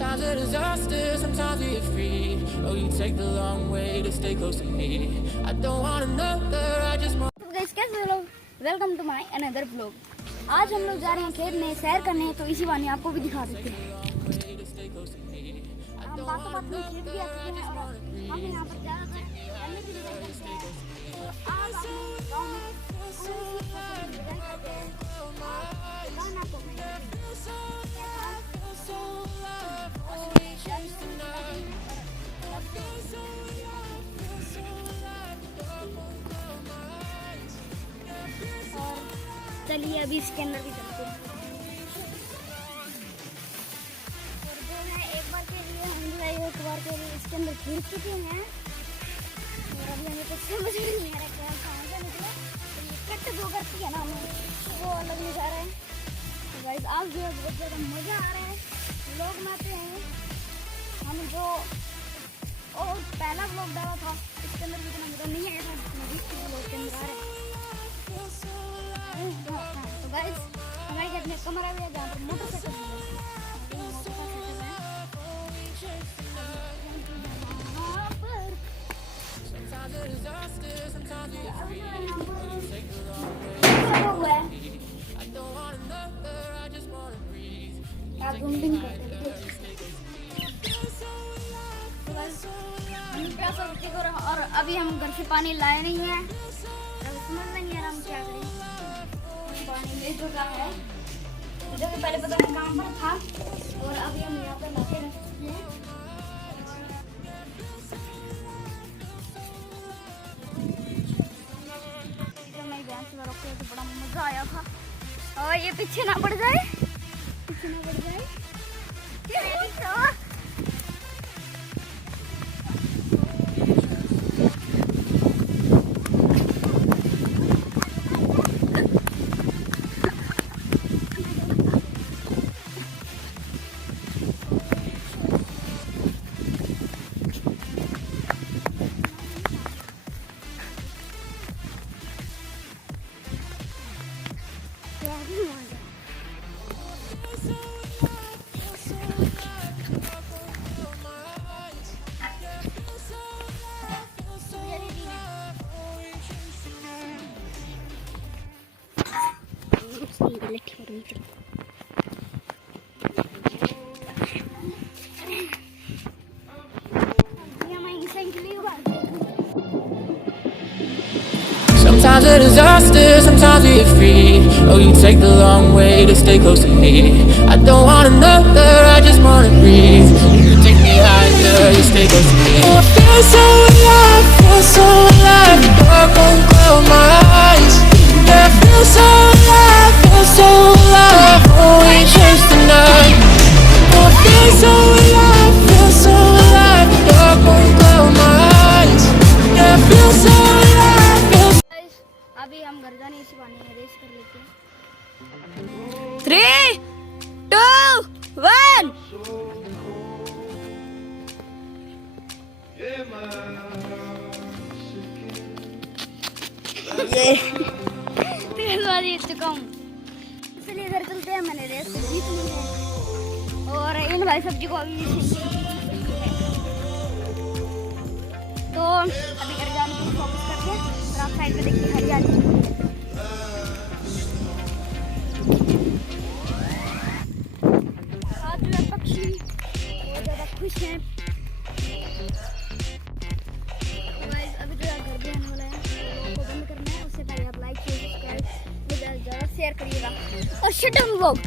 Sometimes a disaster, sometimes we free. Oh, you take the long way to stay close to me. I don't want another, I just want. तो guys कैसे हो लोग, welcome to my another blog. आज हम लोग जा रहे हैं खेत में सैर करने, तो इसी बहाने आपको भी दिखा देते हैं। हम बातों बात में खेत भी आ चुके हैं और हम यहाँ पर जा रहे हैं करने के लिए करते हैं। तो आज हम गाँव में चलिए अभी इसके अंदर भी चलते हैं। और जो है एक बार के लिए हम जो है एक बार के लिए इसके अंदर घुस चुके हैं और अभी हमें कुछ समझ नहीं आ रहा है कहाँ से निकले। तो ये कट जो करती है ना हमें वो अलग नहीं जा रहा है। तो गाइस आज जो है बहुत ज़्यादा मज़ा आ रहा है। लोग आते हैं हम जो और पहला ब्लॉग डाला था इसके अंदर भी इतना मज़ा नहीं आया था जितना भी ब्लॉग के अंदर आ रहा है। तो गाइस हमारे घर में कमरा भी है जहाँ पर मोटरसाइकिल है। और अभी हम घर से पानी लाए नहीं है, समझ नहीं आ रहा हम क्या करें। पानी ले चुका है जो कि पहले पता नहीं कहाँ पर था और अभी हम यहाँ पे लाके रख चुके हैं। जब मैं गैस में रखे तो बड़ा मजा आया था। और ये पीछे ना पड़ जाए, पीछे ना पड़ जाए। Sometimes a disaster, sometimes we free. Oh, you take the long way to stay close to me. I don't want another, I just wanna breathe. You take me higher, you stay close to me. Oh, I feel so alive, feel so alive. Dark won't cloud my eyes. Yeah, I feel so alive, feel so alive. Oh, we chase the night. Oh, I feel so alive, feel so alive. Dark won't cloud my eyes. Yeah, I feel so alive. अभी हम घर जाने इसी बहाने में race कर लेते हैं। 3, 2, 1। ये तेज बार जीत चुका हूँ, इसलिए इधर चलते हैं। मैंने रेस जीत ली है और इन भाई सब्जी को अभी तो अभी घर जाने को फोकस करते हैं। और आप साइड में देखिए हरियाली। आज जो पक्षी बहुत ज़्यादा खुश हैं। अभी जो घर भी आने वाला है, लोगों को बंद करना है। उससे पहले आप लाइक शेयर सब्सक्राइब ज़्यादा शेयर करिएगा और शट डाउन व्लॉग।